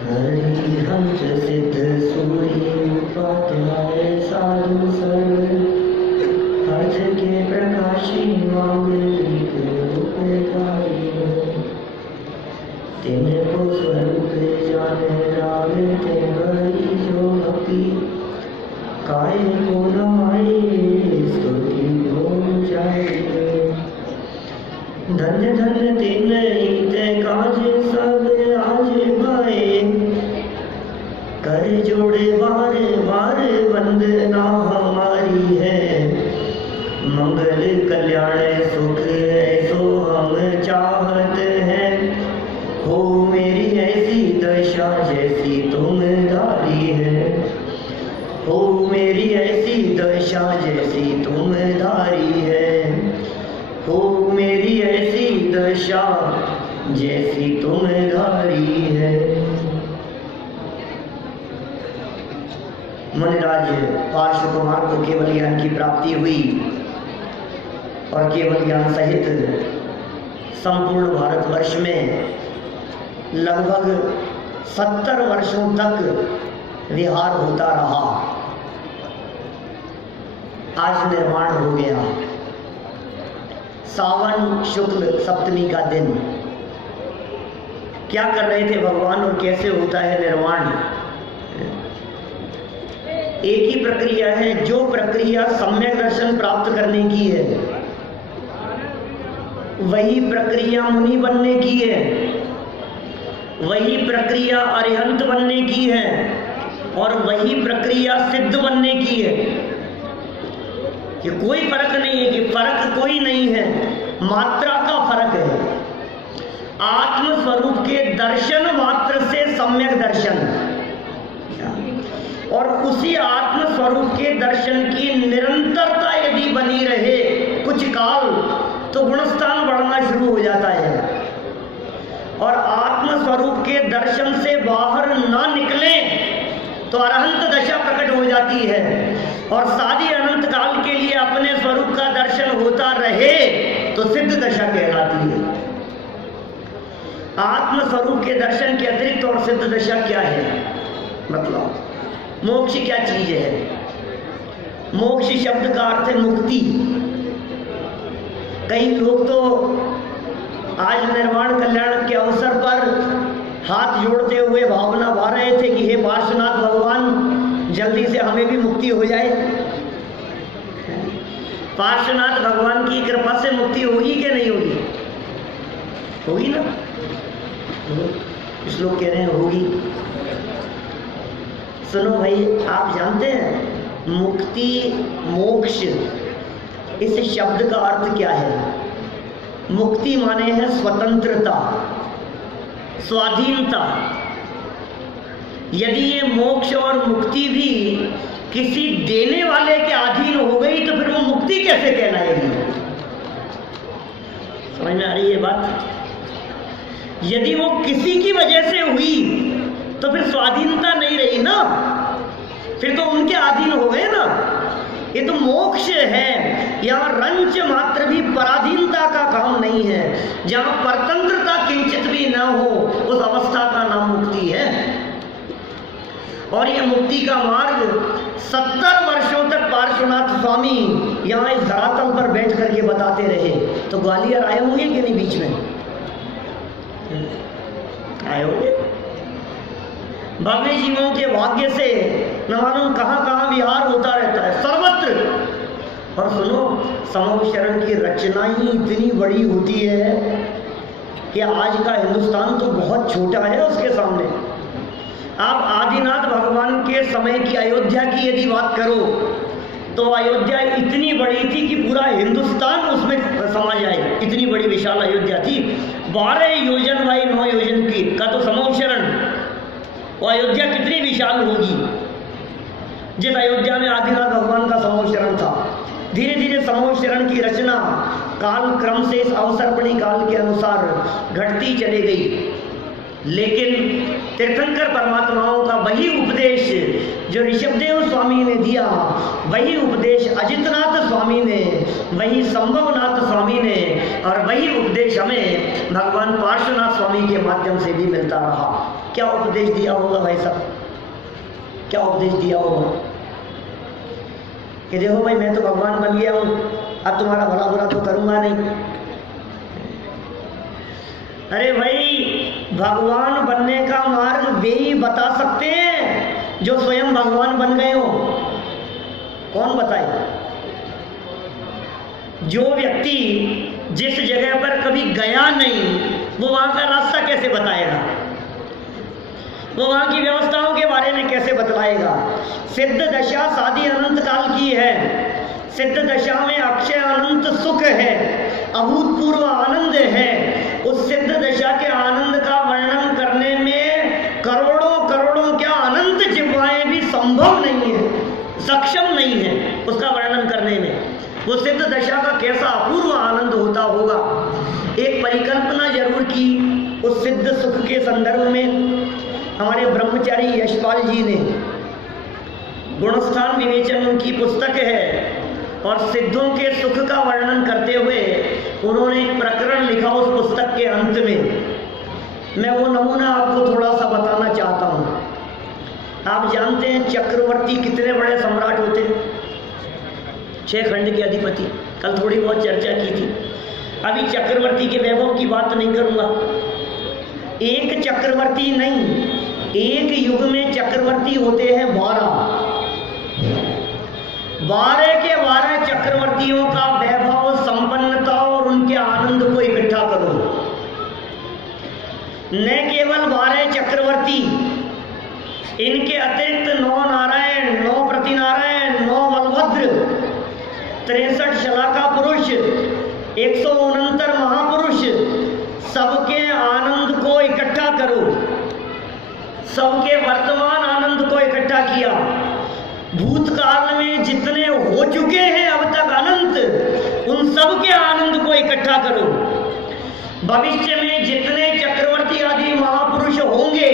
हरिहंस सिद्ध सूरी उपाध्याय साधु सर्व अर्थ के प्रकाशी मांगलिक रूपकारी तिनको स्वरूप जाने रावे ते बड़ी जो भक्ति काय को नमाए स्तुति हो जाए। धन्य धन्य दिन ते काज सब आज भाए कर जोड़े बार बार वंदना हमारी है। मंगल कल्याण सुख ऐसो हम चाहत हैं। हो मेरी ऐसी दशा जैसी तुम धारी है। हो मेरी ऐसी दशा जैसी तुम धारी है। हो मेरी ऐसी दशा जैसी तुम धारी है। मुनिराज पार्श्व कुमार को केवल ज्ञान की प्राप्ति हुई और केवल ज्ञान सहित संपूर्ण भारतवर्ष में लगभग 70 वर्षों तक विहार होता रहा। आज निर्माण हो गया। सावन शुक्ल सप्तमी का दिन। क्या कर रहे थे भगवान और कैसे होता है निर्माण? एक ही प्रक्रिया है। जो प्रक्रिया सम्यक दर्शन प्राप्त करने की है वही प्रक्रिया मुनि बनने की है, वही प्रक्रिया अरिहंत बनने की है और वही प्रक्रिया सिद्ध बनने की है। कि कोई फर्क नहीं है, कि फर्क कोई नहीं है, मात्रा का फर्क है। आत्म स्वरूप के दर्शन मात्र से सम्यक दर्शन, और उसी आत्म स्वरूप के दर्शन की निरंतरता यदि बनी रहे कुछ काल तो गुणस्थान बढ़ना शुरू हो जाता है। और आत्म स्वरूप के दर्शन से बाहर ना निकले तो अरहंत दशा प्रकट हो जाती है। और सारी अनंत काल के लिए अपने स्वरूप का दर्शन होता रहे तो सिद्ध दशा कहलाती है। आत्म स्वरूप के दर्शन के अतिरिक्त और सिद्ध दशा क्या है? मतलब मोक्ष क्या चीज है? मोक्ष शब्द का अर्थ है मुक्ति। कई लोग तो आज निर्माण कल्याण के अवसर पर हाथ जोड़ते हुए भावना भा रहे थे कि हे पार्श्वनाथ भगवान जल्दी से हमें भी मुक्ति हो जाए। पार्श्वनाथ भगवान की कृपा से मुक्ति होगी कि नहीं होगी? होगी ना? कुछ लोग कह रहे हैं होगी। सुनो भाई, आप जानते हैं मुक्ति मोक्ष इस शब्द का अर्थ क्या है? मुक्ति माने है स्वतंत्रता, स्वाधीनता। यदि ये मोक्ष और मुक्ति भी किसी देने वाले के अधीन हो गई तो फिर वो मुक्ति कैसे कहलाएगी? समझ में आ रही है बात? यदि वो किसी की वजह से हुई तो फिर स्वाधीनता नहीं रही ना, फिर तो उनके अधीन हो गए ना। ये तो मोक्ष है। यहाँ रंच मात्र भी पराधीनता का काम नहीं है। जहाँ परतंत्रता किंचित भी न हो उस अवस्था का नाम मुक्ति है। और ये मुक्ति का मार्ग 70 वर्षों तक पार्श्वनाथ स्वामी यहाँ इस धरातल पर बैठ करके बताते रहे। तो ग्वालियर आए होंगे कि नहीं? बीच में आए होंगे। भव्य जीवों के भाग्य से न मालूम कहाँ कहाँ विहार होता रहता है, सर्वत्र। और सुनो, समूह शरण की रचना ही इतनी बड़ी होती है कि आज का हिंदुस्तान तो बहुत छोटा है उसके सामने। आप आदिनाथ भगवान के समय की अयोध्या की यदि बात करो तो अयोध्या इतनी बड़ी थी कि पूरा हिंदुस्तान उसमें समा जाए। इतनी बड़ी विशाल अयोध्या थी। 12 योजन बाई 9 योजन की का तो समूह शरण। वो अयोध्या कितनी विशाल होगी जिस अयोध्या में आदिनाथ भगवान का समूह शरण था। धीरे धीरे समूह शरण की रचना काल क्रम से इस अवसरपणी काल के अनुसार घटती चली गई। लेकिन तीर्थंकर परमात्माओं का वही उपदेश जो ऋषभदेव स्वामी ने दिया, वही उपदेश अजितनाथ स्वामी ने, वही संभवनाथ स्वामी ने, और वही उपदेश हमें भगवान पार्श्वनाथ स्वामी के माध्यम से भी मिलता रहा। क्या उपदेश दिया होगा भाई साहब? क्या उपदेश दिया होगा कि देखो भाई मैं तो भगवान बन गया हूं, अब तुम्हारा भला बुरा तो करूंगा नहीं। अरे भाई भगवान बनने का मार्ग वे ही बता सकते हैं जो स्वयं भगवान बन गए हो। कौन बताए? जो व्यक्ति जिस जगह पर कभी गया नहीं वो वहां का रास्ता कैसे बताएगा? वो वहां की व्यवस्थाओं के बारे में कैसे बतलाएगा? सिद्ध दशा साधी अनंत काल की है। सिद्ध दशा में अक्षय अनंत सुख है, अभूतपूर्व आनंद है। उस सिद्ध दशा के आनंद का वर्णन करने में करोड़ों करोड़ों क्या अनंत जिह्वाएं भी संभव नहीं है, सक्षम नहीं है उसका वर्णन करने में। वो सिद्ध दशा का कैसा अपूर्व आनंद होता होगा। एक परिकल्पना जरूर की उस सिद्ध सुख के संदर्भ में हमारे ब्रह्मचारी यशपाल जी ने। गुणस्थान विवेचन उनकी पुस्तक है, और सिद्धों के सुख का वर्णन करते हुए उन्होंने एक प्रकरण लिखा उस पुस्तक के अंत में। मैं वो नमूना आपको थोड़ा सा बताना चाहता हूँ। आप जानते हैं चक्रवर्ती कितने बड़े सम्राट होते हैं? 6 खंड के अधिपति। कल थोड़ी बहुत चर्चा की थी। अभी चक्रवर्ती के वैभव की बात नहीं करूँगा। एक चक्रवर्ती नहीं, एक युग में चक्रवर्ती होते हैं 12 के 12 चक्रवर्तियों का वैभव, संपन्नता और उनके आनंद को इकट्ठा करो। न केवल 12 चक्रवर्ती, इनके अतिरिक्त 9 नारायण, 9 प्रतिनारायण, 9 बलभद्र, 63 शलाका पुरुष, 169 महापुरुष, सबके आनंद को इकट्ठा करो। सबके वर्तमान आनंद को इकट्ठा किया। भूतकाल में जितने हो चुके हैं अब तक अनंत, उन सब के आनंद को इकट्ठा करो। भविष्य में जितने चक्रवर्ती आदि महापुरुष होंगे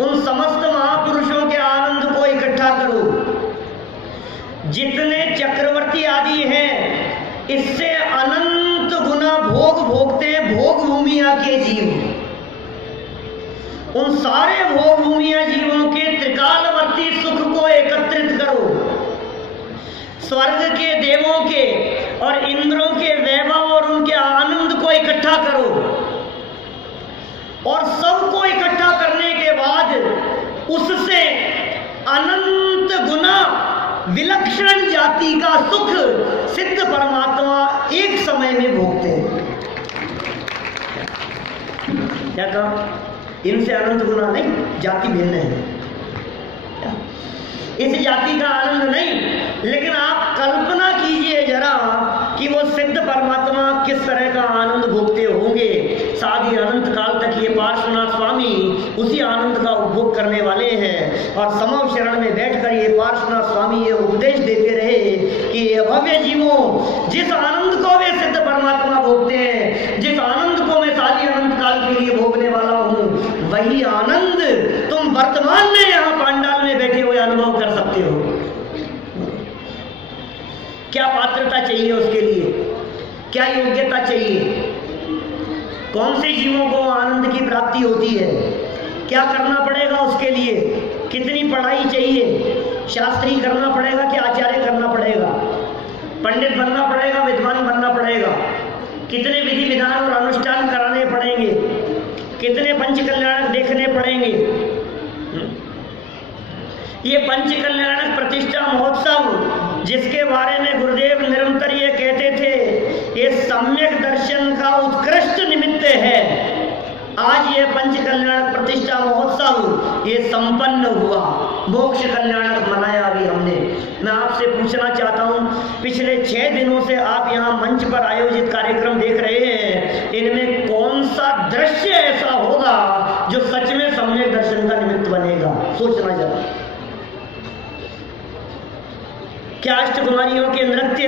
उन समस्त महापुरुषों के आनंद को इकट्ठा करो। जितने चक्रवर्ती आदि हैं इससे अनंत गुना भोग भोगते भोग भूमिया के जीव। उन सारे भोग भूमिया जीवों के त्रिकालवर्ती सुख को एकत्रित करो। स्वर्ग के देवों के और इंद्रों के वैभव और उनके आनंद को इकट्ठा करो। और सबको इकट्ठा करने के बाद उससे अनंत गुना विलक्षण जाति का सुख सिद्ध परमात्मा एक समय में भोगते हैं। क्या कहा? इनसे अनंत गुना नहीं, जाति भिन्न है। इस जाति का आनंद नहीं, लेकिन आप कल्पना कीजिए जरा कि वो सिद्ध परमात्मा किस तरह का आनंद भोगते होंगे। साधी अनंत काल तक ये पार्श्वनाथ स्वामी उसी आनंद का उपभोग करने वाले हैं। और समव शरण में बैठकर ये पार्श्वनाथ स्वामी ये उपदेश देते रहे कि ये भव्य जीवों, जिस आनंद को वे सिद्ध परमात्मा भोगते हैं, जिस आनंद को मैं साधी अनंत काल के लिए भोगने वाला हूँ, वही आनंद तुम वर्तमान में यहाँ पांडाल में बैठे हुए अनुभव कर सकते हो। क्या पात्रता चाहिए उसके लिए? क्या योग्यता चाहिए? कौन से जीवों को आनंद की प्राप्ति होती है? क्या करना पड़ेगा उसके लिए? कितनी पढ़ाई चाहिए? शास्त्री करना पड़ेगा कि आचार्य करना पड़ेगा? पंडित बनना पड़ेगा, विद्वान बनना पड़ेगा? कितने विधि विधान और अनुष्ठान कराने पड़ेंगे? कितने पंचकल्याणक देखने पड़ेंगे? ये पंचकल्याणक प्रतिष्ठा महोत्सव जिसके बारे में गुरुदेव निरंतर ये कहते थे, ये सम्यक दर्शन का उत्कृष्ट निमित्त है। आज ये पंचकल्याणक प्रतिष्ठा महोत्सव ये संपन्न हुआ, मोक्ष कल्याणक मनाया अभी हमने। मैं आपसे पूछना चाहता हूँ, पिछले 6 दिनों से आप यहाँ मंच पर आयोजित कार्यक्रम देख रहे हैं, इनमें कौन सा दृश्य ऐसा होगा जो सच में सम्यक दर्शन का निमित्त बनेगा? सोचना जरा। क्या अष्टकुमारियों के नृत्य,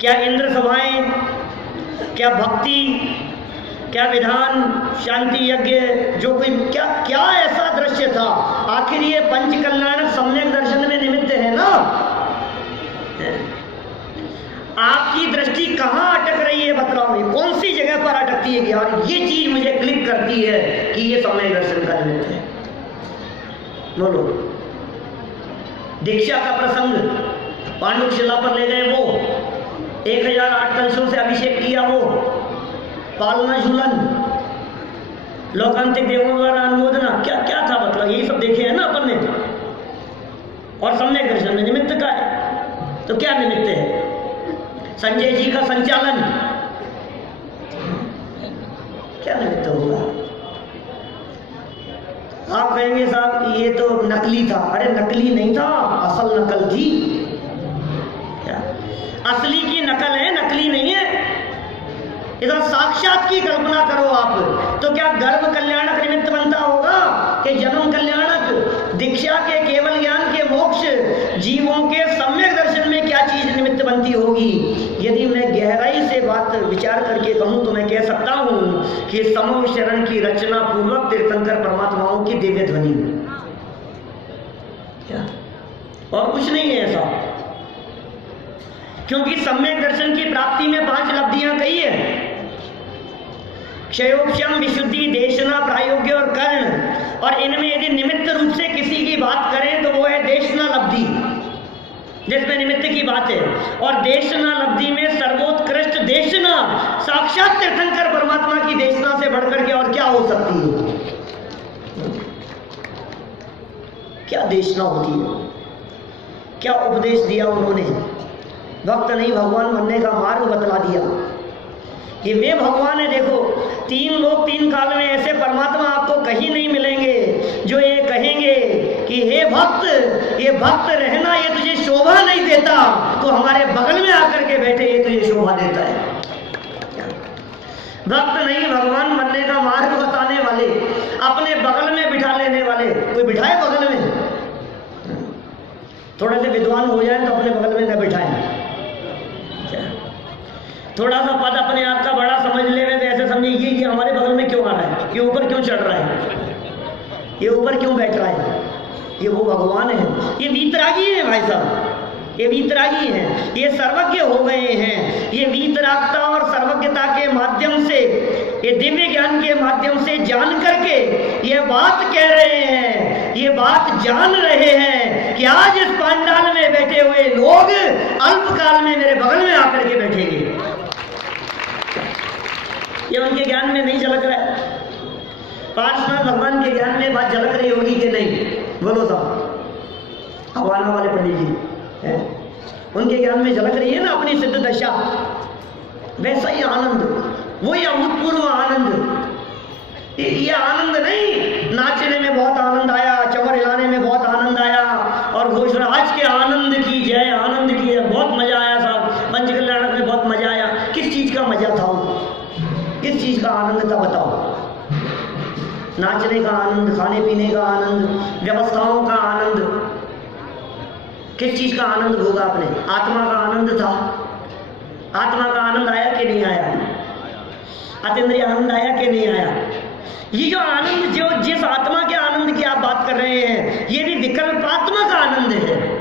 क्या इंद्र सभाएं, क्या भक्ति, क्या विधान, शांति यज्ञ, जो कोई क्या क्या ऐसा दृश्य था। आखिर ये पंच कल्याणक सम्यक दर्शन में निमित्त है ना। आपकी दृष्टि कहाँ अटक रही है बतलाओ में, कौन सी जगह पर अटकती है कि यार ये चीज मुझे क्लिक करती है कि ये सम्यक दर्शन का निमित्त है। बोलो। दीक्षा का प्रसंग, पांडुशिला पर ले गए वो, 1008 कलशों से अभिषेक किया वो, पालना झूलन, लोकांतिक देवों द्वारा अनुमोदना, क्या क्या था मतलब, यही सब देखे हैं ना अपन ने। और सम्यक दर्शन में निमित्त का है, तो क्या निमित्त है? संजय जी का संचालन, क्या निमित्त होगा? आप कहेंगे साहब ये तो नकली था। अरे नकली नहीं था, असल नकल थी। क्या असली की नकल है, नकली नहीं है। इधर साक्षात की कल्पना करो आप, तो क्या गर्भ कल्याणक निमित्त बनता होगा कि जन्म कल्याणक, दीक्षा के केवल ज्ञान के मोक्ष, जीवों के सम्यक दर्शन में क्या चीज निमित्त बनती होगी? यदि मैं गहराई से बात विचार करके कहूं तो मैं कह सकता हूं कि समूह शरण की रचना पूर्वक तीर्थंकर परमात्माओं की दिव्य ध्वनि, क्या और कुछ नहीं है ऐसा। क्योंकि सम्यक दर्शन की प्राप्ति में 5 लब्धियां कही है, क्षयोक्षम, विशुद्धि, देशना, प्रायोग्य और कर्ण। और इनमें यदि निमित्त रूप से किसी की बात करें तो वो है देशना लब्धि, जिसमें निमित्त की बात है। और देशना लब्धि में सर्वोत्कृष्ट देशना साक्षात तीर्थंकर परमात्मा की देशना से बढ़कर के और क्या हो सकती है? क्या देशना होती है? क्या उपदेश दिया उन्होंने? भक्त नहीं भगवान बनने का मार्ग बतला दिया। ये वे भगवान है, देखो 3 लोक 3 काल में ऐसे परमात्मा आपको कहीं नहीं मिलेंगे जो ये कहेंगे कि हे भक्त, ये भक्त रहना ये तुझे शोभा नहीं देता, तो हमारे बगल में आकर के बैठे ये तुझे शोभा देता है। भक्त नहीं भगवान बनने का मार्ग बताने वाले, अपने बगल में बिठा लेने वाले। कोई बिठाए बगल में? थोड़े से विद्वान हो जाए तो अपने बगल में न बिठाएं। थोड़ा सा पद अपने आप का बड़ा समझ ले तो ऐसे समझिए ये हमारे बगल में क्यों आ रहा है, ये ऊपर क्यों चढ़ रहा है, ये ऊपर क्यों बैठ रहा है, ये वो भगवान है। ये वीतरागी है भाई साहब, ये वीतरागी हैं, ये सर्वज्ञ हो गए हैं। ये वीतरागता और सर्वज्ञता के माध्यम से, ये दिव्य ज्ञान के माध्यम से जान करके ये बात कह रहे हैं, ये बात जान रहे हैं कि आज इस पांडाल में बैठे हुए लोग अल्पकाल में मेरे बगल में आकर के बैठेंगे। ये उनके ज्ञान में नहीं झलक रहा है? पार्श्वनाथ भगवान के ज्ञान में बात झलक रही होगी कि नहीं? बोलो साहब, हवाना वाले पंडित जी है, उनके ज्ञान में झलक रही है ना अपनी सिद्ध दशा। वैसा ही आनंद, वही अभूतपूर्व आनंद। ये आनंद नहीं नाचने में बहुत आनंद आया, चमर हिलाने में बहुत आनंद आया और घोषणा आज के आनंद की जय, आनंद की जय, बहुत मजा आया साहब, पंच कल्याणक में बहुत मजा आया। किस चीज का मजा था? किस चीज का आनंद था बताओ? नाचने का आनंद, खाने पीने का आनंद, व्यवस्थाओं का आनंद। किस चीज का आनंद होगा? अपने आत्मा का आनंद था। आत्मा का आनंद आया कि नहीं आया? अतीन्द्रिय आनंद आया कि नहीं आया? ये जो आनंद, जो जिस आत्मा के आनंद की आप बात कर रहे हैं, ये भी विकल्पात्मक आनंद है।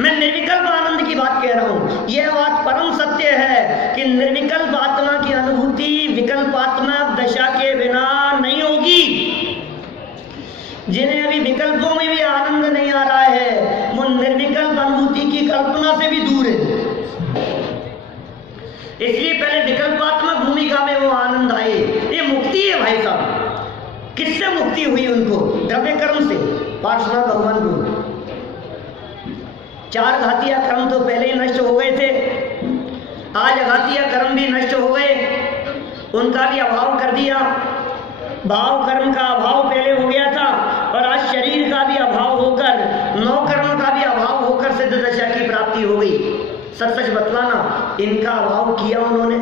मैं निर्विकल्प आनंद की बात कह रहा हूं। यह बात परम सत्य है कि निर्विकल्प आत्मा की अनुभूति विकल्पात्मक दशा के बिना नहीं होगी। जिन्हें अभी विकल्पों में भी आनंद नहीं आ रहा है, वो निर्विकल्प अनुभूति की कल्पना से भी दूर है। इसलिए पहले विकल्पात्मक भूमिका में वो आनंद आए। ये मुक्ति है भाई साहब। किससे मुक्ति हुई उनको? द्रव्य कर्म से, पार्श्वनाथ भगवान को। 4 घातीय कर्म तो पहले ही नष्ट हो गए थे, आज अघातीय कर्म भी नष्ट हो गए, उनका भी अभाव कर दिया। भाव कर्म का अभाव पहले हो गया था और आज शरीर का भी अभाव होकर, 9 कर्म का भी अभाव होकर सिद्ध दशा की प्राप्ति हो गई। सच सच बतलाना, इनका अभाव किया उन्होंने?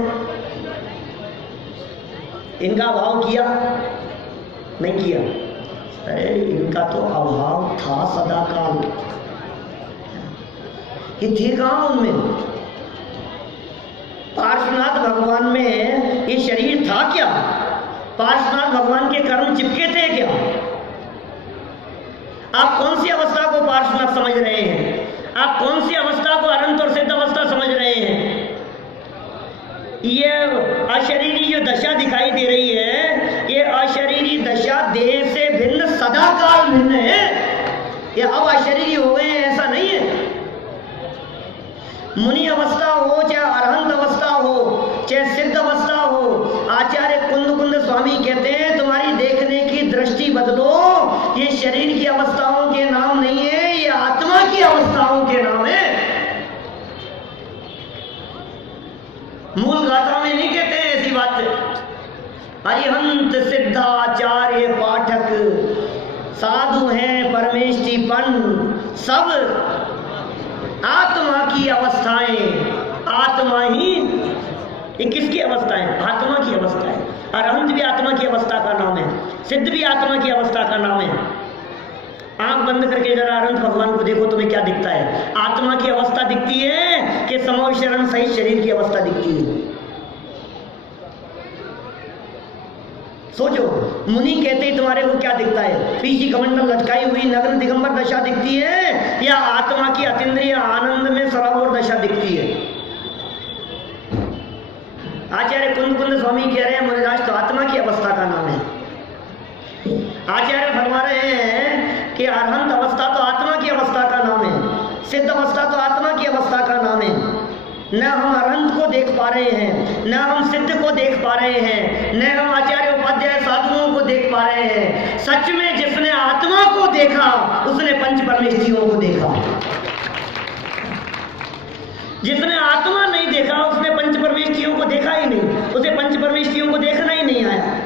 इनका अभाव किया? नहीं किया। अरे इनका तो अभाव था सदा काल। ये थे कहाँ उनमें? पार्श्वनाथ भगवान में ये शरीर था क्या? पार्श्वनाथ भगवान के कर्म चिपके थे क्या? आप कौन सी अवस्था को पार्श्वनाथ समझ रहे हैं? आप कौन सी अवस्था को अनंत और सिद्ध अवस्था समझ रहे हैं? ये अशरीरी जो दशा दिखाई दे रही है, ये अशरीरी दशा देह से भिन्न सदा काल भिन्न है। ये अब अशरीरी हो गए हैं ऐसा नहीं है। मुनि अवस्था हो, चाहे अरहंत अवस्था हो, चाहे सिद्ध अवस्था हो, आचार्य कुंद स्वामी कहते हैं तुम्हारी देखने की दृष्टि बदलो। ये शरीर की अवस्थाओं के नाम नहीं है, ये आत्मा की अवस्थाओं के नाम है। मूल गाथा में नहीं कहते हैं ऐसी बात। अरिहंत सिद्धाचार्य पाठक साधु हैं परमेष्टिपन, सब आत्मा की अवस्थाएं। आत्मा ही ये किसकी अवस्था है? आत्मा की अवस्था है। अरहंत भी आत्मा की अवस्था का नाम है, सिद्ध भी आत्मा की अवस्था का नाम है। आंख बंद करके जरा अरहंत भगवान को देखो, तुम्हें क्या दिखता है? आत्मा की अवस्था दिखती है कि समोशरण सहित शरीर की अवस्था दिखती है? सोचो, मुनि कहते हैं तुम्हारे को क्या दिखता है? पीछी कमंडल लटकाई हुई नग्न दिगंबर दशा दिखती है या आत्मा की अतीन्द्रिय आनंद में सरावर दशा दिखती है? आचार्य कुंद स्वामी कह रहे हैं मुनिराज तो आत्मा की अवस्था का नाम है। आचार्य फरमा रहे हैं कि अरहंत अवस्था तो आत्मा की अवस्था का नाम है, सिद्ध अवस्था तो आत्मा की अवस्था का नाम है। न हम अरहंत को देख पा रहे हैं, न हम सिद्ध को देख पा रहे हैं, न हम आचार्य उपाध्याय साधुओं को देख पा रहे हैं। सच में जिसने आत्मा को देखा उसने पंच परमेष्ठियों को देखा। जिसने आत्मा नहीं देखा उसने पंच परमेष्ठियों को देखा ही नहीं, उसे पंच परमेष्ठियों को देखना ही नहीं आया।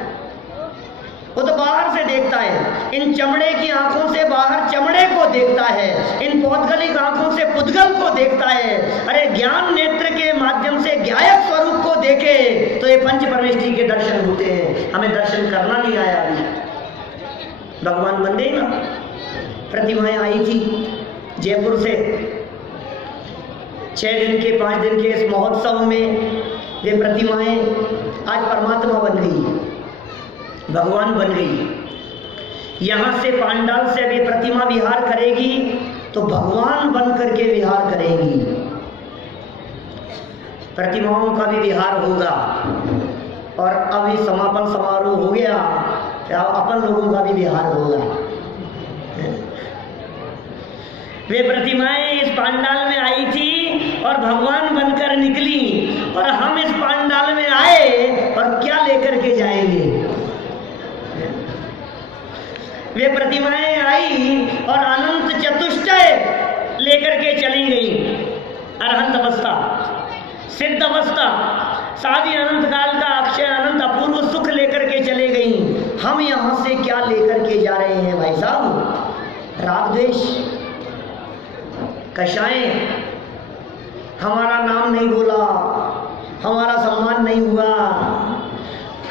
वो तो बाहर से देखता है, इन चमड़े की आंखों से बाहर चमड़े को देखता है, इन पौद्गलिक आंखों से पुद्गल को देखता है। अरे ज्ञान नेत्र के माध्यम से ज्ञायक स्वरूप को देखे तो ये पंच परमेष्ठि के दर्शन होते हैं। हमें दर्शन करना नहीं आया अभी। भगवान बन गए ना, प्रतिमाएं आई थी जयपुर से 6 दिन के 5 दिन के इस महोत्सव में। ये प्रतिमाएं आज परमात्मा बन गई, भगवान बन गई। यहां से पांडाल से अभी प्रतिमा विहार करेगी तो भगवान बन करके विहार करेगी। प्रतिमाओं का भी विहार होगा और अभी समापन समारोह हो गया, अपन लोगों का भी विहार होगा। वे प्रतिमाएं इस पांडाल में आई थी और भगवान बनकर निकली, और हम इस पांडाल में आए और क्या लेकर के जाएंगे? वे प्रतिमाएं आई और अनंत चतुष्टय लेकर के चली गई। अरहंत अवस्था, सिद्ध अवस्था, सारी अनंत काल का अक्षय अनंत अपूर्व सुख लेकर के चले गई। हम यहां से क्या लेकर के जा रहे हैं भाई साहब? राग द्वेष, कषायें, हमारा नाम नहीं बोला, हमारा सम्मान नहीं हुआ,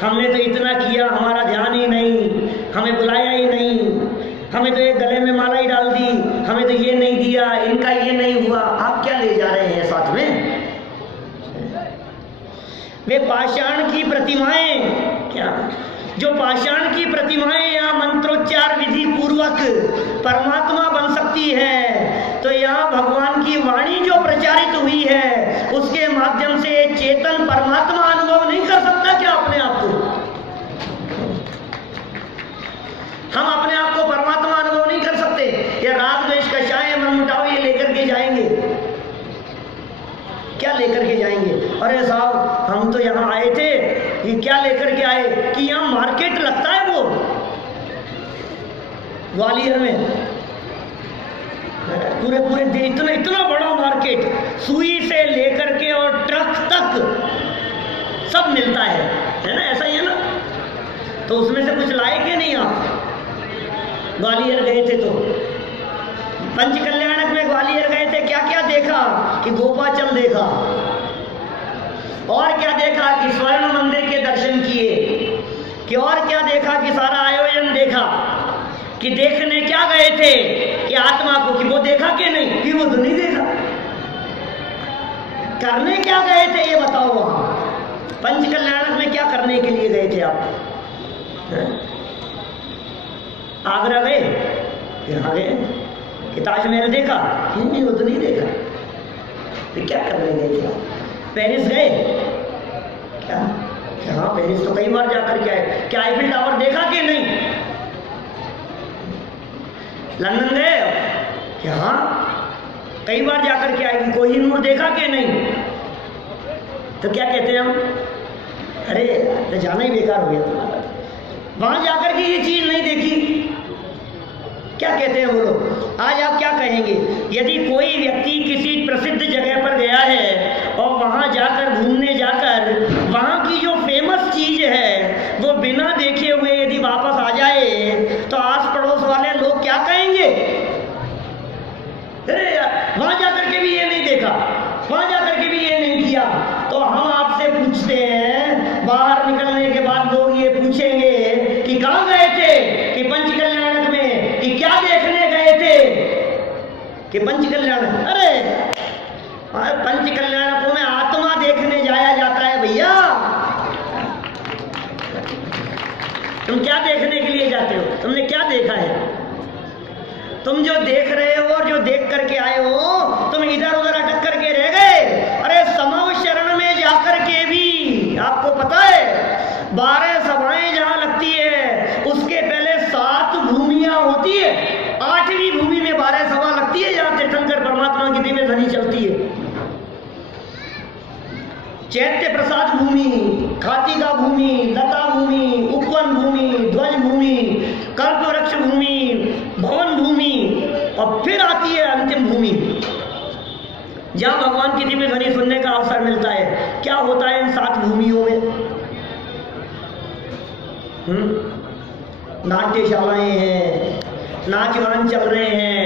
हमने तो इतना किया, हमारा ध्यान ही नहीं, हमें बुलाया ही नहीं, हमें तो एक गले में माला ही डाल दी, हमें तो ये नहीं दिया, इनका ये नहीं हुआ। आप क्या ले जा रहे हैं साथ में? वे पाषाण की प्रतिमाएं, क्या जो पाषाण की प्रतिमाएं यहाँ मंत्रोच्चार विधि पूर्वक परमात्मा बन सकती है, तो यहाँ भगवान की वाणी जो प्रचारित हुई है उसके माध्यम से चेतन परमात्मा अनुभव नहीं कर सकता क्या अपने आप को? हम अपने आप को परमात्मा अनुभव नहीं कर सकते? ये राग द्वेष कषाय मन मुटाव ये लेकर के जाएंगे, क्या लेकर के जाएंगे? अरे साहब हम तो यहाँ आए थे, ये क्या लेकर के आए कि यहाँ मार्केट लगता है वो ग्वालियर में, पूरे पूरे इतना बड़ा मार्केट, सुई से लेकर के और ट्रक तक सब मिलता है ना? ऐसा ही है ना? तो उसमें से कुछ लाए कि नहीं? आप ग्वालियर गए थे तो पंचकल्याणक में ग्वालियर गए थे, क्या क्या देखा कि गोपाचल देखा, और क्या देखा कि स्वर्ण मंदिर के दर्शन किए, कि और क्या देखा कि सारा आयोजन देखा, कि देखने क्या गए थे कि आत्मा को, कि वो देखा कि नहीं? कि वो तो नहीं देखा। करने क्या गए थे ये बताओ? वहां पंचकल्याणक में क्या करने के लिए गए थे आप? आगरा गए, यहाँ गए कि ताजमहल देखा? नहीं, वो तो नहीं देखा। तो क्या करने गए थे? पेरिस गए क्या? हाँ, पेरिस तो कई बार जाकर के आए। क्या आईफिल टावर देखा कि नहीं? लंदन गए क्या? हाँ, कई बार जाकर के आए। कोहिनूर देखा कि नहीं? तो क्या कहते हैं हम? अरे तो जाना ही बेकार हो गया तुम्हारा, वहां जाकर के ये चीज नहीं देखी। क्या कहते हैं बोलो? आज आप क्या कहेंगे यदि कोई व्यक्ति किसी प्रसिद्ध जगह पर गया है और वहां जाकर घूमने जाकर वहां की जो फेमस चीज है वो बिना देखे हुए यदि वापस आ जाए तो आस पड़ोस वाले लोग क्या कहेंगे? अरे यार, वहां जाकर के भी ये नहीं देखा, वहां जाकर के भी ये नहीं किया। तो हम आपसे पूछते हैं, बाहर निकलने के बाद लोग ये पूछेंगे कि कहां गए थे? कि पंचकल्याणक में। कि क्या देखने गए थे? कि पंचकल्याणक। अरे पंचकल्याणकों में आत्मा देखने जाया जाता है भैया। तुम क्या देखने के लिए जाते हो? तुमने क्या देखा है? तुम जो देख रहे हो और जो देख करके आए हो, तुम इधर उधर अटक करके रह गए। अरे समव शरण में जाकर के भी आपको पता है 12 सभाएं जहां लगती है उसके पहले 7 भूमियां होती है। 8वीं भूमि में 12 सभा लगती है जहां तीर्थंकर परमात्मा की दिव्य ध्वनि चलती है। चैत्य प्रसाद भूमि, खातिका भूमि, लता भूमि, उपवन भूमि, ध्वज भूमि, कल्प वृक्ष भूमि, भवन भूमि, और फिर आती है अंतिम भूमि जहां भगवान की दिव्य ध्वनि सुनने का अवसर मिलता है। क्या होता है इन 7 भूमियों में? नाट्यशालाएं हैं, नाच गान चल रहे हैं,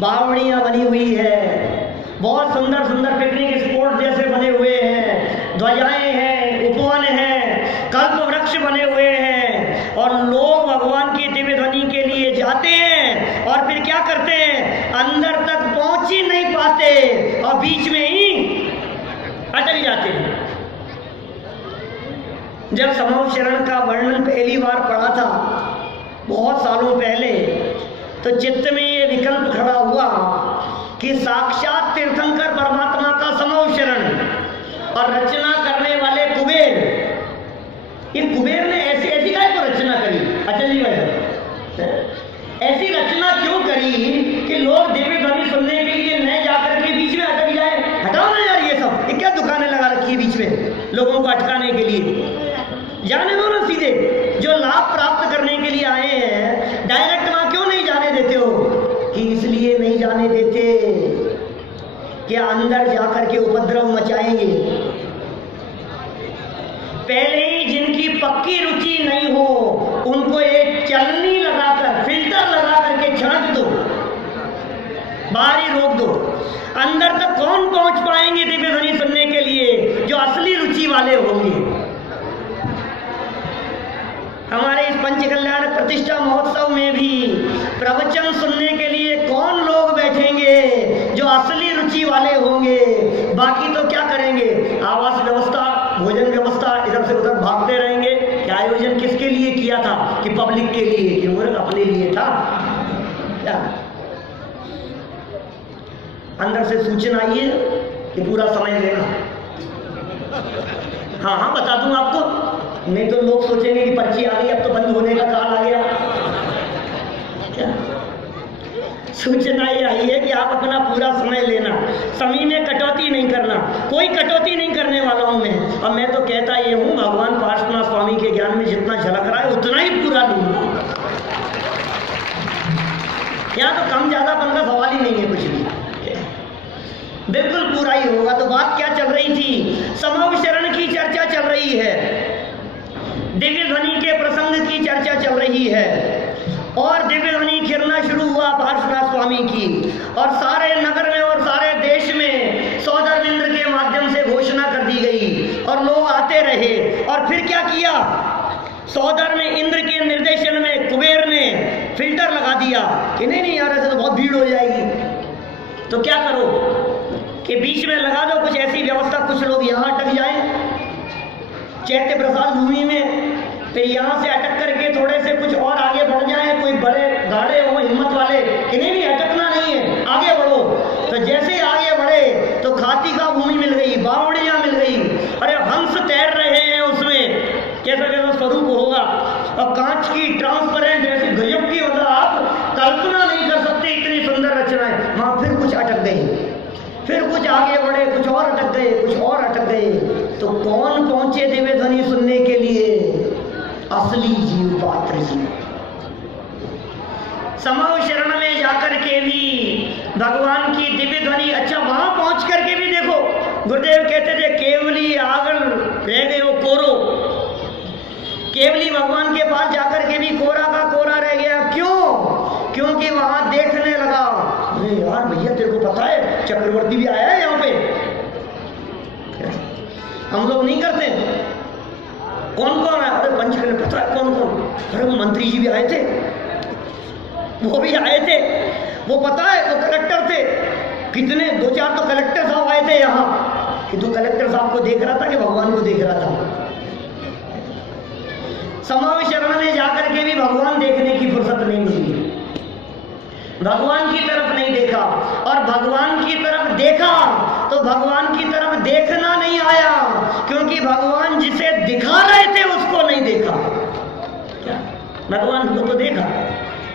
बावड़ियां बनी हुई है, बहुत सुंदर सुंदर पिकनिक स्पॉट जैसे बने हुए हैं, ध्वजाएं हैं, उपवन हैं, कल्प वृक्ष बने हुए हैं, और लोग भगवान की दिव्य ध्वनि के लिए जाते हैं और फिर क्या करते हैं? अंदर तक पहुंच ही नहीं पाते और बीच में ही अटक जाते हैं। जब समव शरण का वर्णन पहली बार पढ़ा था बहुत सालों पहले, तो चित्त में ये विकल्प खड़ा हुआ कि साक्षात तीर्थंकर परमात्मा का समव शरण और रचना करने वाले कुबेर, ये कुबेर ने ऐसी ऐसी काय को रचना करी? अचल जी भाई, ऐसी रचना क्यों करी कि लोग दिव्य ध्वनि सुनने के लिए न जाकर के बीच में अटक जाए? हटाओ ना यार, ये सब ये क्या दुकानें लगा रखी है बीच में लोगों को अटकाने के लिए? जाने दो ना सीधे। जो लाभ प्राप्त करने के लिए आए हैं डायरेक्ट वहां क्यों नहीं जाने देते हो? कि इसलिए नहीं जाने देते कि अंदर जाकर के उपद्रव मचाएंगे। पहले ही जिनकी पक्की रुचि नहीं हो उनको एक चलनी लगाकर, फिल्टर लगा करके छांट दो, बाहर ही रोक दो। अंदर तक कौन पहुंच पाएंगे दिव्य ध्वनि सुनने के लिए? जो असली रुचि वाले होंगे। हमारे इस पंचकल्याण प्रतिष्ठा महोत्सव में भी प्रवचन सुनने के लिए कौन लोग बैठेंगे? जो असली रुचि वाले होंगे। बाकी तो क्या करेंगे? आवास व्यवस्था, भोजन व्यवस्था, इधर से उधर भागते रहेंगे। क्या आयोजन किसके लिए किया था? कि पब्लिक के लिए, कि वो अपने लिए था क्या? अंदर से सूचना आई है कि पूरा समय लेना। हाँ हाँ, बता दूं आपको, नहीं तो लोग सोचेंगे कि पर्ची आ गई, अब तो बंद होने का काल आ गया। क्या सूचना ये आई है कि आप अपना पूरा समय लेना, समय में कटौती नहीं करना। कोई कटौती नहीं करने वाला हूं मैं। और मैं तो कहता ये हूं, भगवान पार्श्वनाथ स्वामी के ज्ञान में जितना झलक रहा है उतना ही पूरा लूंगा। यहाँ तो कम ज्यादा का सवाल ही नहीं है, कुछ भी बिल्कुल पूरा ही होगा। तो बात क्या चल रही थी? समव शरण की चर्चा चल रही है, दिव्य ध्वनि के प्रसंग की चर्चा चल रही है, और दिव्य ध्वनि खिरना शुरू हुआ पार्श्वनाथ स्वामी की, और सारे नगर में और सारे देश में सौदरविंद्र के माध्यम से घोषणा कर दी गई और लोग आते रहे। और फिर क्या किया? सौदर ने इंद्र के निर्देशन में कुबेर ने फिल्टर लगा दिया कि नहीं नहीं यार, ऐसे तो बहुत भीड़ हो जाएगी। तो क्या करो? कि बीच में लगा दो कुछ ऐसी व्यवस्था, कुछ लोग यहाँ अटक जाएं चैत्य प्रसाद भूमि में, फिर यहाँ से अटक करके थोड़े से कुछ और आगे बढ़ जाएं, कोई बड़े गाड़े हो हिम्मत वाले कि नहीं अटकना नहीं है, आगे बढ़ो। तो जैसे ही आगे बढ़े तो खाती का भूमि मिल गई, बावड़ियाँ मिल गई, अरे हंस तैर रहे हैं उसमें, कैसा कैसा स्वरूप होगा, और कांच की ट्रांसपेरेंट ऐसी गजब की, मतलब आप कल्पना नहीं कर सकते इतनी सुंदर रचनाएं। वहां फिर कुछ अटक गई, फिर कुछ आगे बढ़े, कुछ और अटक गए, कुछ और अटक गए। तो कौन पहुंचे दिव्य ध्वनि सुनने के लिए? असली जीव पात्र जीव। समव शरण में जाकर के भी भगवान की दिव्य ध्वनि, अच्छा वहां पहुंच करके भी देखो, गुरुदेव कहते थे केवली आगल रह गए वो कोरो, केवली भगवान के पास जाकर के भी कोरा का कोरा रह गया। क्यों? क्योंकि वहां देखने लगा, अरे यार भैया तेरे को पता है चक्रवर्ती भी आया है यहाँ पे, हम लोग नहीं करते। कौन कौन आया? अरे पंचकन्या, पता है कौन कौन? अरे वो मंत्री जी भी आए थे, वो भी आए थे, वो पता है वो कलेक्टर थे, कितने 2-4 तो कलेक्टर साहब आए थे यहाँ, कि तू कलेक्टर साहब को देख रहा था कि भगवान को देख रहा था। समव शरण में जाकर के भी भगवान देखने की फुर्सत नहीं मिली, भगवान की तरफ नहीं देखा, और भगवान की तरफ देखा तो भगवान की तरफ देखना नहीं आया, क्योंकि भगवान जिसे दिखा रहे थे उसको नहीं देखा। क्या भगवान को तो देखा,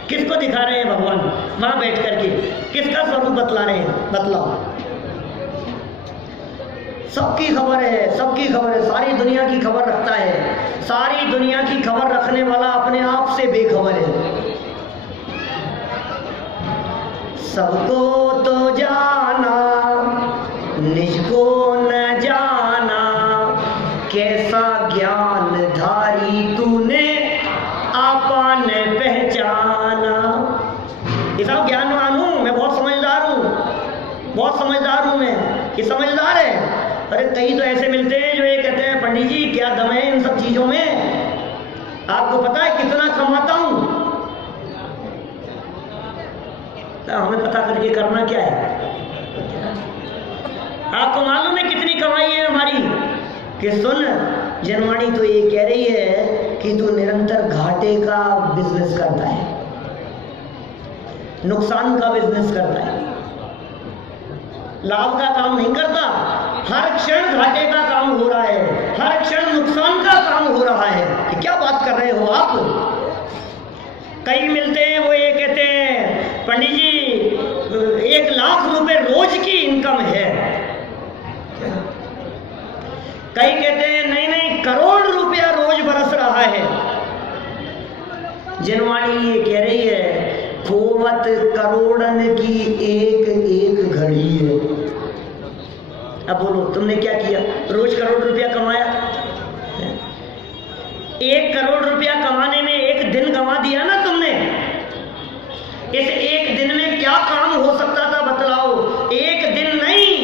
किसको दिखा रहे हैं भगवान? वहां बैठ करके किसका स्वरूप बतला रहे हैं? बतलाओ। सबकी खबर है, सबकी खबर है, सारी दुनिया की खबर रखता है, सारी दुनिया की खबर रखने वाला अपने आप से बेखबर है। सबको तो जाना, निज को न जाना, कैसा ज्ञान धारी तूने आपा ने पहचाना। ये सब ज्ञानवान हूं मैं, बहुत समझदार हूं, बहुत समझदार हूं मैं, ये समझदार है। अरे कई तो ऐसे मिलते हैं जो ये कहते हैं पंडित जी क्या दम है इन सब चीजों में, आपको पता है कितना कमाता हूं? तो हमें पता करके करना क्या है? आपको मालूम है कितनी कमाई है हमारी? कि सुन जनवाणी तो ये कह रही है कि तू निरंतर घाटे का बिजनेस करता है, नुकसान का बिजनेस करता है, लाभ का काम नहीं करता। हर क्षण घाटे का काम हो रहा है, हर क्षण नुकसान का काम हो रहा है। कि क्या बात कर रहे हो आप? कई मिलते हैं वो ये कहते हैं पंडित जी 1 लाख रुपए रोज की इनकम है, कई कहते हैं नहीं नहीं करोड़ रुपया रोज बरस रहा है। जनवाणी ये कह रही है खोवत करोड़न की एक एक घड़ी है। अब बोलो तुमने क्या किया? रोज करोड़ रुपया कमाया, 1 करोड़ रुपया कमाने में 1 दिन गंवा दिया ना तुमने। इस 1 दिन में क्या काम हो सकता था बतलाओ? 1 दिन नहीं,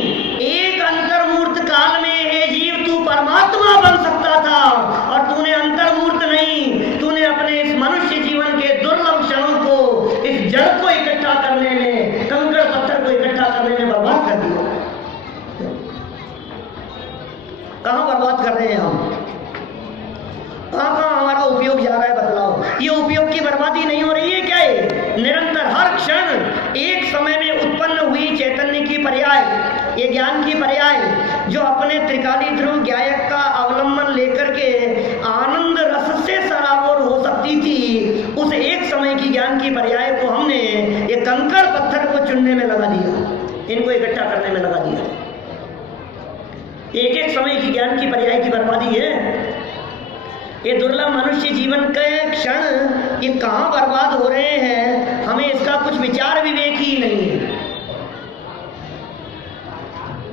1 अंतर्मूर्त काल में हे जीव तू परमात्मा बन सकता था, और तूने अंतर्मूर्त नहीं, तूने अपने इस मनुष्य जीवन के दुर्लभ क्षणों को, इस जड़ को इकट्ठा करने में, कंकड़ पत्थर को इकट्ठा करने में बर्बाद कर दिया। कहां बर्बाद कर रहे हैं हम? कहां हमारा उपयोग जा रहा है बतलाओ? ये उपयोग की बर्बादी नहीं हो रही है क्या? ये निरंतर हर क्षण एक समय में उत्पन्न हुई चैतन्य की पर्याय, ये ज्ञान की पर्याय, जो अपने त्रिकाली ध्रुव गायक का अवलंबन लेकर के आनंद रस से सराबोर हो सकती थी, उस एक समय की ज्ञान की पर्याय को हमने ये कंकड़ पत्थर को चुनने में लगा दिया, इनको इकट्ठा करने में लगा दिया। एक एक समय की ज्ञान की पर्याय की बर्बादी है। ये दुर्लभ मनुष्य जीवन के क्षण ये कहां बर्बाद हो रहे हैं, हमें इसका कुछ विचार विवेक ही नहीं है।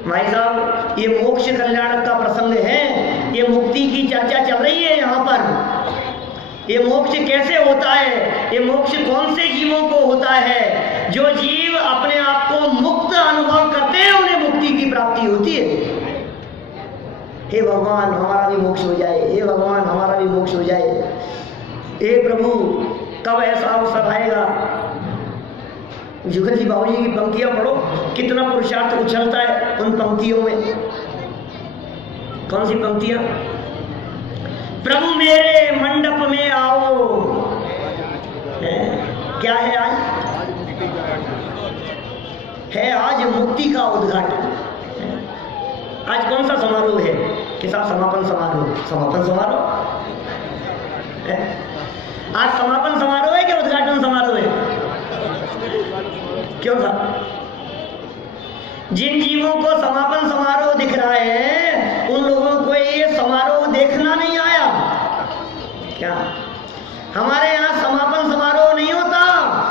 भाई साहब ये मोक्ष कल्याण का प्रसंग है, ये मुक्ति की चर्चा चल रही है यहाँ पर। ये मोक्ष कैसे होता है? ये मोक्ष कौन से जीवों को होता है? जो जीव अपने आप को मुक्त अनुभव करते हैं उन्हें मुक्ति की प्राप्ति होती है। हे भगवान हमारा भी मोक्ष हो जाए, हे भगवान हमारा भी मोक्ष हो जाए, हे प्रभु कब ऐसा अवसर आएगा? जुगल जी बाबू जी की पंक्तियां पढ़ो, कितना पुरुषार्थ उछलता है उन पंक्तियों में। कौन सी पंक्तियां? प्रभु मेरे मंडप में आओ, क्या है आज? है आज मुक्ति का उद्घाटन। आज कौन सा समारोह है कि साहब? समापन समारोह। समापन समारोह आज समापन समारोह है कि उद्घाटन समारोह है? क्यों था? जिन जीवों को समापन समारोह दिख रहा है उन लोगों को ये समारोह देखना नहीं आया क्या? हमारे यहाँ समापन समारोह नहीं होता,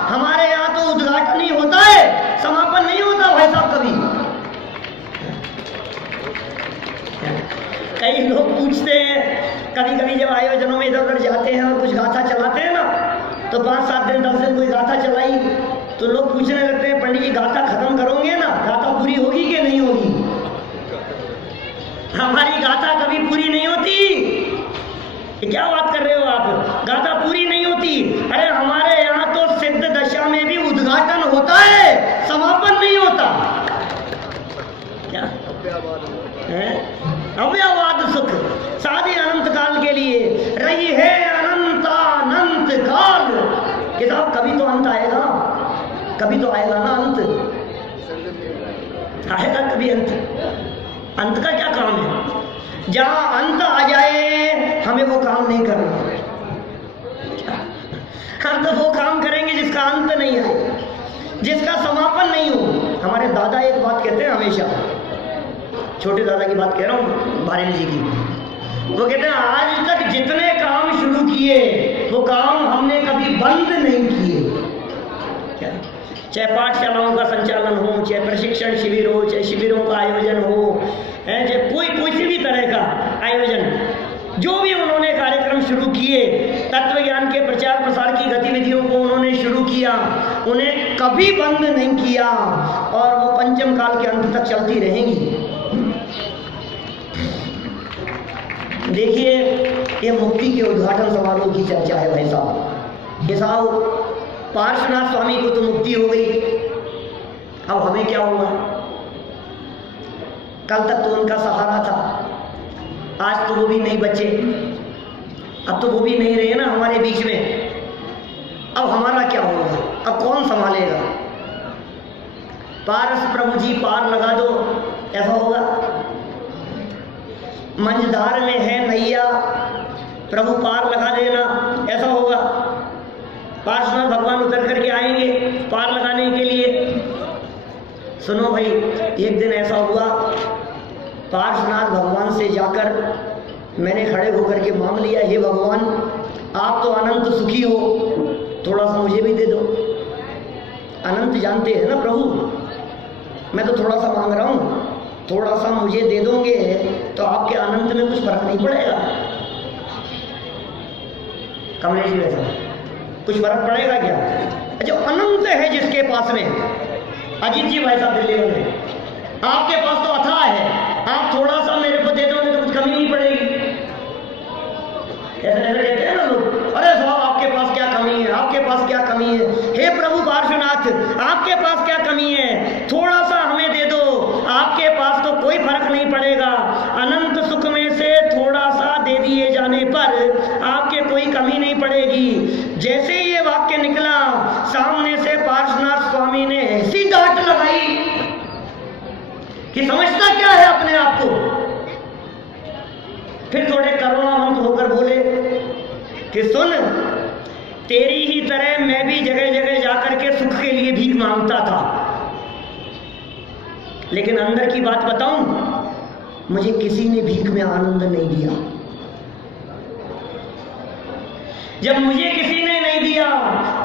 हमारे यहाँ तो उद्घाटन ही होता है, समापन नहीं होता भाई साहब कभी। कई लोग पूछते हैं, कभी कभी जब आयोजनों में इधर उधर जाते हैं और कुछ गाथा चलाते हैं ना, तो 5-7 दिन 10 दिन कोई गाथा चलाई तो लोग पूछने लगते हैं, पंडित जी गाथा खत्म करोगे ना, गाथा पूरी होगी कि नहीं होगी? हमारी गाथा कभी पूरी नहीं होती। क्या बात कर रहे हो आप? गाथा पूरी नहीं होती? अरे हमारे यहाँ तो सिद्ध दशा में भी उद्घाटन होता है, समापन नहीं होता। क्या अव्ययवाद सुख साधे अनंत काल के लिए रही है अनंत काल। कि साहब कभी तो अंत आएगा, कभी तो आएगा ना अंत, आएगा कभी अंत। अंत का क्या काम है? जहां अंत आ जाए हमें वो काम नहीं करना। हम तो वो काम करेंगे जिसका अंत नहीं आए, जिसका समापन नहीं हो। हमारे दादा एक बात कहते हैं हमेशा, छोटे दादा की बात कह रहा हूँ, भारेन जी की। वो कहते हैं आज तक जितने काम शुरू किए वो काम हमने कभी बंद नहीं किए। क्या? चाहे पाठशालाओं का संचालन हो, चाहे प्रशिक्षण शिविर हो, चाहे शिविरों का आयोजन हो, चाहे कोई सी भी तरह का आयोजन, जो भी उन्होंने कार्यक्रम शुरू किए, तत्व ज्ञान के प्रचार प्रसार की गतिविधियों को उन्होंने शुरू किया, उन्हें कभी बंद नहीं किया और वो पंचम काल के अंत तक चलती रहेंगी। देखिए, ये मुक्ति के उद्घाटन समारोह की चर्चा है भाई साहब। ये साहब पार्श्वनाथ स्वामी को तो मुक्ति हो गई, अब हमें क्या हुआ? कल तक तो उनका सहारा था, आज तो वो भी नहीं बचे, अब तो वो भी नहीं रहे ना हमारे बीच में। अब हमारा क्या होगा? अब कौन संभालेगा? पारस प्रभु जी पार लगा दो, ऐसा होगा? मंझधार में है नैया, प्रभु पार लगा देना, ऐसा होगा? पार्श्वनाथ भगवान उतर करके आएंगे पार लगाने के लिए? सुनो भाई, एक दिन ऐसा हुआ, पार्श्वनाथ भगवान से जाकर मैंने खड़े होकर के मांग लिया, हे भगवान आप तो अनंत सुखी हो, थोड़ा सा मुझे भी दे दो। अनंत जानते हैं ना प्रभु, मैं तो थोड़ा सा मांग रहा हूँ, थोड़ा सा मुझे दे दोगे तो आपके अनंत में कुछ फर्क नहीं पड़ेगा। कमलेश जी वैसा कुछ फर्क पड़ेगा क्या? जो अनंत है जिसके पास में, अजीत जी भाई साहब दिल्ली वाले, आपके पास तो अथाह है, आप थोड़ा सा मेरे को दे दोगे तो कुछ कमी नहीं पड़ेगी। ऐसा कहते हैं ना लोग, अरे साहब आपके पास क्या कमी है, आपके पास क्या कमी है? हे प्रभु पार्श्वनाथ आपके पास क्या कमी है? थोड़ा सा हमें दे दो, आपके पास तो कोई फर्क नहीं पड़ेगा। अनंत सुख में से थोड़ा सा दे दिए जाने पर आपके कोई कमी नहीं पड़ेगी। जैसे ही ये वाक्य निकला, सामने से पार्श्वनाथ स्वामी ने ऐसी डांट लगाई कि समझता क्या है अपने आप को। फिर थोड़े करुणावंत होकर बोले कि सुन, तेरी ही तरह मैं भी जगह जगह जाकर के सुख के लिए भीख मांगता था, लेकिन अंदर की बात बताऊं, मुझे किसी ने भीख में आनंद नहीं दिया। जब मुझे किसी ने नहीं दिया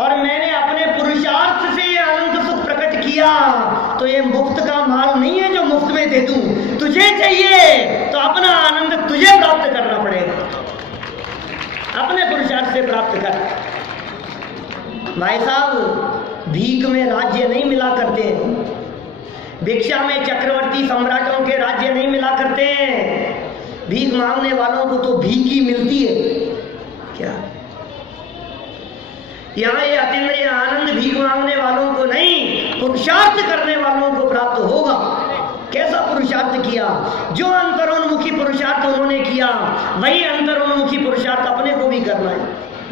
और मैंने अपने पुरुषार्थ से अनंत सुख प्रकट किया, तो ये मुफ्त का माल नहीं है जो मुफ्त में दे दूं। तुझे चाहिए तो अपना आनंद तुझे प्राप्त करना पड़ेगा, अपने पुरुषार्थ से प्राप्त कर। भाई साहब, भीख में राज्य नहीं मिला करते हैं, भिक्षा में चक्रवर्ती सम्राटों के राज्य नहीं मिला करते हैं। भीख मांगने वालों को तो भीख ही मिलती है। क्या यहाँ ये अतीन्द्रिय आनंद भीख मांगने वालों को नहीं, पुरुषार्थ करने वालों को प्राप्त होगा। कैसा पुरुषार्थ किया? जो अंतरोन्मुखी पुरुषार्थ उन्होंने किया वही अंतरोन्मुखी पुरुषार्थ अपने को भी करना है।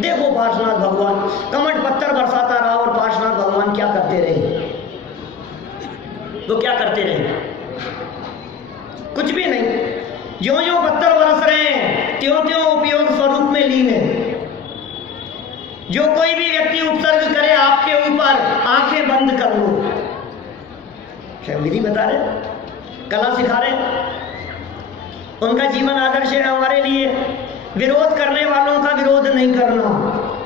देखो पार्श्वनाथ भगवान कमट पत्थर बरसाता रहा और पार्श्वनाथ भगवान क्या करते रहे? तो क्या करते रहे? कुछ भी नहीं। ज्यों ज्यों पत्थर बरस रहे हैं त्यों त्यों उपयोग स्वरूप में लीन है। जो कोई भी व्यक्ति उपसर्ग करे आपके ऊपर, आंखें बंद कर लो। विधि बता रहे, कला सिखा रहे, उनका जीवन आदर्श है हमारे लिए। विरोध करने वालों का विरोध नहीं करना।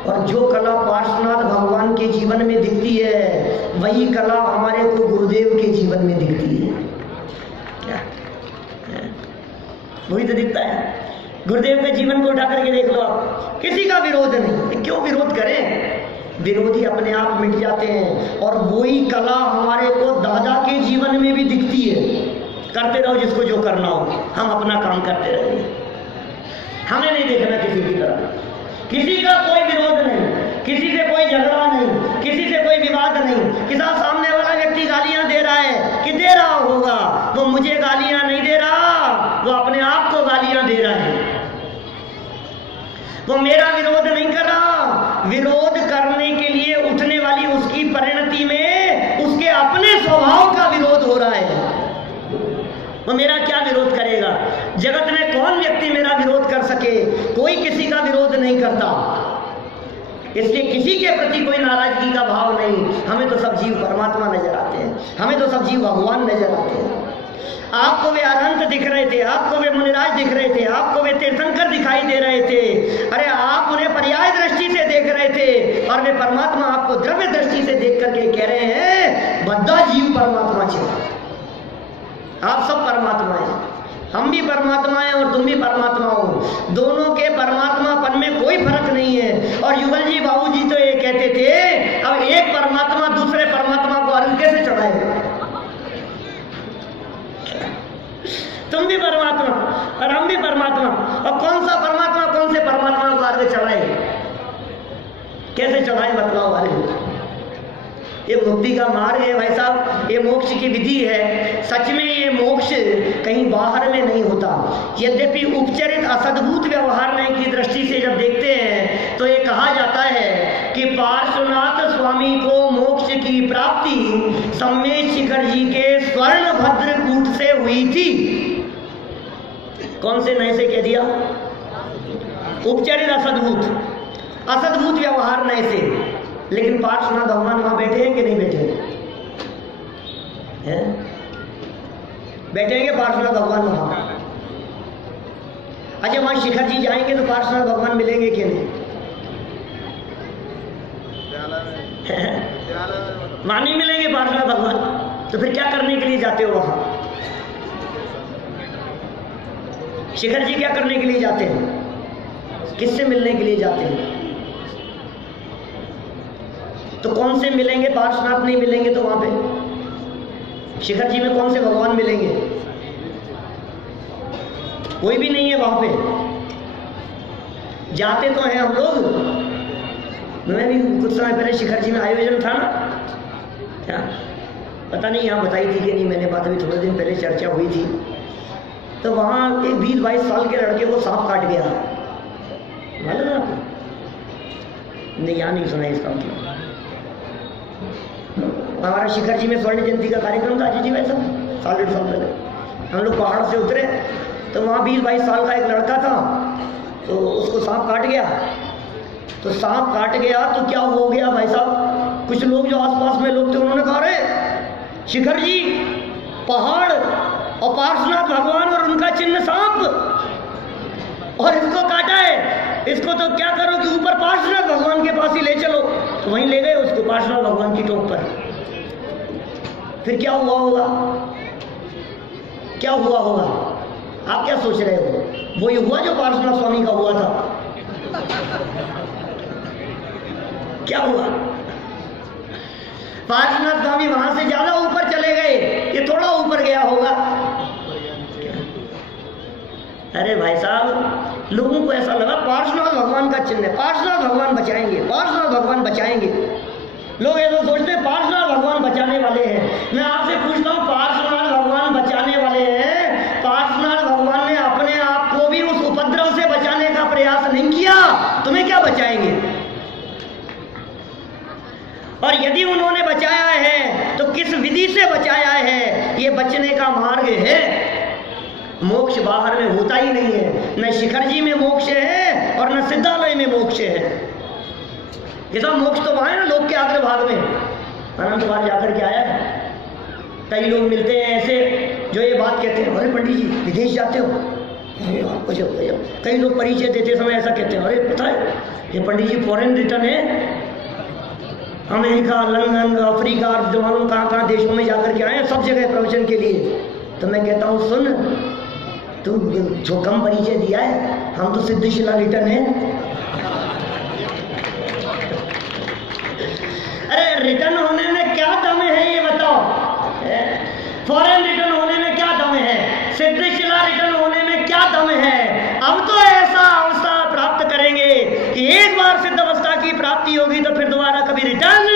और जो कला पार्श्वनाथ भगवान के जीवन में दिखती है वही कला हमारे को गुरुदेव के जीवन में दिखती है। क्या वही तो दिखता है। गुरुदेव के जीवन को उठा करके देख लो आप, किसी का विरोध नहीं। क्यों विरोध करें? विरोधी अपने आप मिट जाते हैं। और वही कला हमारे को दादा के जीवन में भी दिखती है। करते रहो जिसको जो करना हो, हम अपना काम करते रहेंगे। हमें नहीं देखना किसी की तरफ। किसी का कोई विरोध नहीं, किसी से कोई झगड़ा नहीं, किसी से कोई विवाद नहीं। किसी सामने वाला व्यक्ति गालियां दे रहा है कि दे रहा होगा, वो मुझे गालियां नहीं दे रहा, वो अपने आप को गालियां दे रहा है। वो मेरा विरोध नहीं कर रहा। विरोध करने के लिए उठने वाली उसकी परिणति में उसके अपने स्वभाव का विरोध हो रहा है। वो मेरा क्या विरोध करेगा? जगत में कौन व्यक्ति मेरा विरोध कर सके? कोई किसी का विरोध नहीं करता। इसलिए किसी के प्रति कोई नाराजगी का भाव नहीं। हमें तो सब जीव परमात्मा नजर आते हैं, हमें तो सब जीव भगवान नजर आते हैं। आपको वे अनंत दिख रहे थे, आपको वे मुनिराज दिख रहे थे, आपको वे तीर्थंकर दिखाई दे रहे थे। अरे आप उन्हें पर्याय दृष्टि से देख रहे थे और वे परमात्मा आपको द्रव्य दृष्टि से देख करके कह रहे हैं बद्दा जीव परमात्मा छे। आप सब परमात्मा हैं, हम भी परमात्मा हैं और तुम भी परमात्मा हो। दोनों के परमात्मापन में कोई फर्क नहीं है। और युगल जी बाबू जी तो ये कहते थे अब एक परमात्मा दूसरे परमात्मा को अर्घ कैसे चढ़ाए? तुम भी परमात्मा और हम भी परमात्मा, और कौन सा परमात्मा कौन से परमात्मा को अर्घ चढ़ाए? कैसे चढ़ाए बतलाओ भाई। ये मुक्ति का मार्ग है भाई साहब, ये मोक्ष की विधि है। सच में ये मोक्ष कहीं बाहर में नहीं होता। यद्यपि उपचरित असद्भुत व्यवहार की दृष्टि से जब देखते हैं तो ये कहा जाता है कि पार्श्वनाथ स्वामी को मोक्ष की प्राप्ति सम्मेद शिखर जी के स्वर्ण भद्र कूट से हुई थी। कौन से नए से कह दिया? उपचरित असद्भुत, असद्भुत व्यवहार नए से। लेकिन पार्श्वनाथ भगवान वहां बैठे हैं कि नहीं बैठे हैं? बैठेंगे पार्श्वनाथ भगवान वहां? अच्छा वहां शिखर जी जाएंगे तो पार्श्वनाथ भगवान मिलेंगे कि नहीं? वहां नहीं मिलेंगे पार्श्वनाथ भगवान। तो फिर क्या करने के लिए जाते हो वहां? शिखर जी क्या करने के लिए जाते हैं? किससे मिलने के लिए जाते हैं? तो कौन से मिलेंगे? पार्श्वनाथ नहीं मिलेंगे तो वहां पे शिखर जी में कौन से भगवान मिलेंगे? कोई भी नहीं है वहां पे। जाते तो हैं हम लोग। मैं भी कुछ समय पहले शिखर जी में आयोजन था ना, क्या पता नहीं यहाँ बताई थी कि नहीं, मैंने बात अभी थोड़े दिन पहले चर्चा हुई थी। तो वहां एक 20-22 साल के लड़के को सांप काट गया, मालूम है आपको? नहीं, यहाँ नहीं सुना इसका मतलब। हमारा शिखर जी में स्वर्ण जयंती का कार्यक्रम था जी भाई साहब, 1.5 साल पहले। हम लोग पहाड़ से उतरे तो वहाँ 20-22 साल का एक लड़का था, तो उसको सांप काट गया। तो सांप काट गया तो क्या हो गया भाई साहब? कुछ लोग जो आसपास में लोग थे उन्होंने कहा अरे शिखर जी, पहाड़ और पार्श्वनाथ भगवान और उनका चिन्ह सांप, और इसको काटा है। इसको तो क्या करो कि ऊपर पार्श्वनाथ भगवान के पास ही ले चलो। तो वहीं ले गए उसको पार्श्वनाथ भगवान की टोप पर। फिर क्या हुआ होगा? क्या हुआ होगा? आप क्या सोच रहे हो? वही हुआ जो पार्श्वनाथ स्वामी का हुआ था। क्या हुआ? पार्श्वनाथ स्वामी वहां से ज्यादा ऊपर चले गए, ये थोड़ा ऊपर गया होगा। अरे भाई साहब, लोगों को ऐसा लगा पार्श्वनाथ भगवान का चिन्ह है, पार्श्वनाथ भगवान बचाएंगे, पार्श्वनाथ भगवान बचाएंगे। लोग ऐसा सोचते हैं पार्श्वनाथ भगवान बचाने वाले हैं। मैं आपसे पूछता हूँ, पार्श्वनाथ भगवान बचाने वाले हैं, पार्श्वनाथ भगवान ने अपने आप को भी उस उपद्रव से बचाने का प्रयास नहीं किया, तुम्हें क्या बचाएंगे? और यदि उन्होंने बचाया है तो किस विधि से बचाया है? ये बचने का मार्ग है। मोक्ष बाहर में होता ही नहीं है, न शिखर जी में मोक्ष है और न सिद्धालय में मोक्ष है। ये सब मोक्ष तो वहां है ना, लोक के आखिरी भाग में। अनंत बार जाकर के आया है। कई लोग मिलते हैं ऐसे जो ये बात कहते हैं, अरे पंडित जी विदेश जाते हो? कई लोग परिचय देते समय ऐसा कहते हैं, अरे पता है ये पंडित जी फॉरेन रिटर्न है, अमेरिका, लंदन, अफ्रीका, जो मालूम कहाँ कहाँ देशों में जाकर के आए हैं, सब जगह प्रवचन के लिए। तो मैं कहता हूँ सुन, तू जो कम परिचय दिया है, हम तो सिद्धशिला रिटर्न है। अरे रिटर्न होने में क्या दम है ये बताओ? फॉरेन रिटर्न होने में क्या दम है? सिद्धशिला रिटर्न होने में क्या दम है? अब तो ऐसा अवस्था प्राप्त करेंगे कि एक बार सिद्ध अवस्था की प्राप्ति होगी तो फिर दोबारा कभी रिटर्न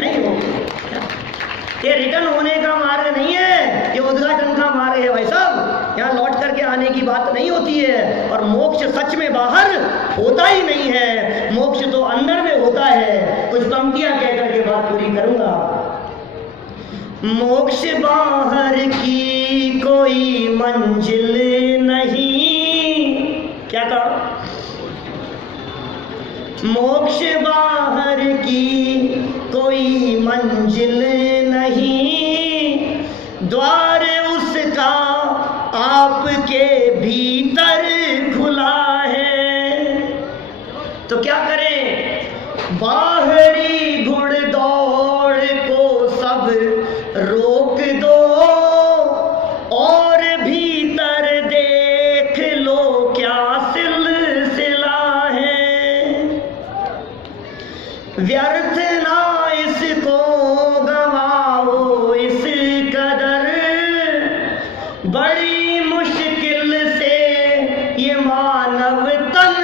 नहीं होगी। ये रिटर्न होने का मार्ग नहीं है, ये उद्घाटन का मार्ग है भाई साहब। यहाँ लौट करके आने की बात नहीं होती है। और मोक्ष सच में बाहर होता ही नहीं है, मोक्ष तो अंदर में होता है। कुछ पंक्तियां कह करके बात पूरी करूंगा। मोक्ष बाहर की कोई मंजिल नहीं, क्या कहा? मोक्ष बाहर की कोई मंजिल नहीं, द्वार उसका आपके भीतर खुला है। तो क्या करें? बाहरी घुड़दौड़ को सब रोक दो और भीतर देख लो क्या सिलसिला है। व्यर्थ ना इसको गवाओ इस कदर, बड़ी मुश्किल से ये मानव तन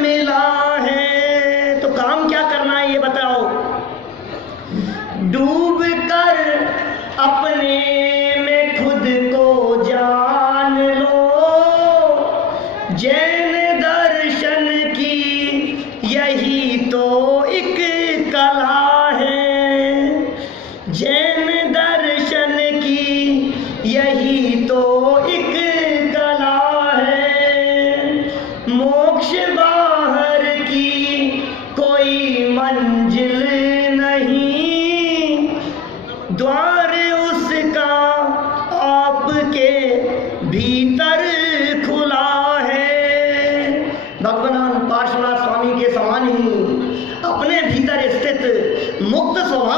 मिला है। तो काम क्या करना है ये बताओ? डूब कर अपने में खुद को जान लो, जैन दर्शन की यही तो एक कला है। जैन दर्शन की यही तो एक कला है। मोक्ष बाहर की कोई मंजिल नहीं, द्वार उसका आपके भीतर खुला है। भगवान पार्श्वनाथ स्वामी के समान ही अपने भीतर स्थित मुक्त स्वभाव